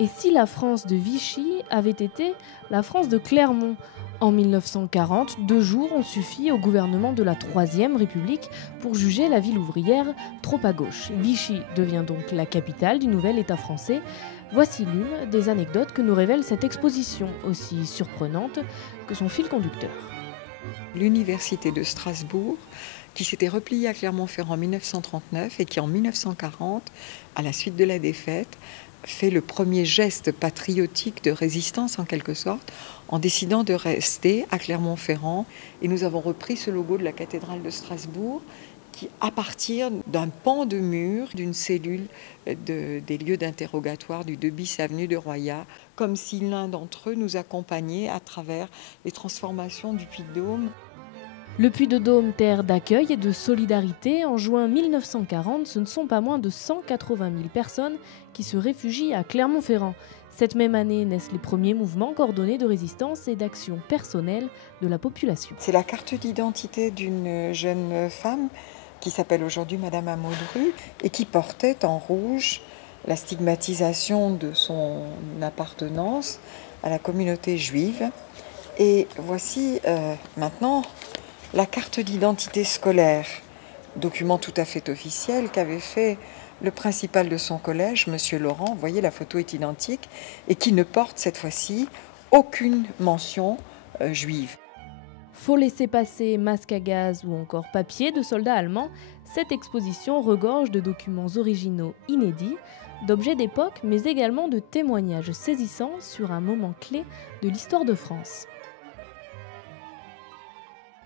Et si la France de Vichy avait été la France de Clermont? En 1940, 2 jours ont suffi au gouvernement de la Troisième République pour juger la ville ouvrière trop à gauche. Vichy devient donc la capitale du nouvel État français. Voici l'une des anecdotes que nous révèle cette exposition, aussi surprenante que son fil conducteur. L'université de Strasbourg, qui s'était repliée à Clermont-Ferrand en 1939 et qui en 1940, à la suite de la défaite, fait le premier geste patriotique de résistance en quelque sorte, en décidant de rester à Clermont-Ferrand. Et nous avons repris ce logo de la cathédrale de Strasbourg qui, à partir d'un pan de mur, d'une cellule des lieux d'interrogatoire du 2 bis avenue de Royat, comme si l'un d'entre eux nous accompagnait à travers les transformations du Puy-de-Dôme. Le Puy-de-Dôme, terre d'accueil et de solidarité, en juin 1940, ce ne sont pas moins de 180 000 personnes qui se réfugient à Clermont-Ferrand. Cette même année naissent les premiers mouvements coordonnés de résistance et d'action personnelle de la population. C'est la carte d'identité d'une jeune femme qui s'appelle aujourd'hui Madame Amaudru et qui portait en rouge la stigmatisation de son appartenance à la communauté juive. Et voici maintenant la carte d'identité scolaire, document tout à fait officiel qu'avait fait le principal de son collège, Monsieur Laurent, vous voyez la photo est identique, et qui ne porte cette fois-ci aucune mention juive. Faux laissez-passer, masque à gaz ou encore papier de soldats allemands, cette exposition regorge de documents originaux inédits, d'objets d'époque mais également de témoignages saisissants sur un moment clé de l'histoire de France.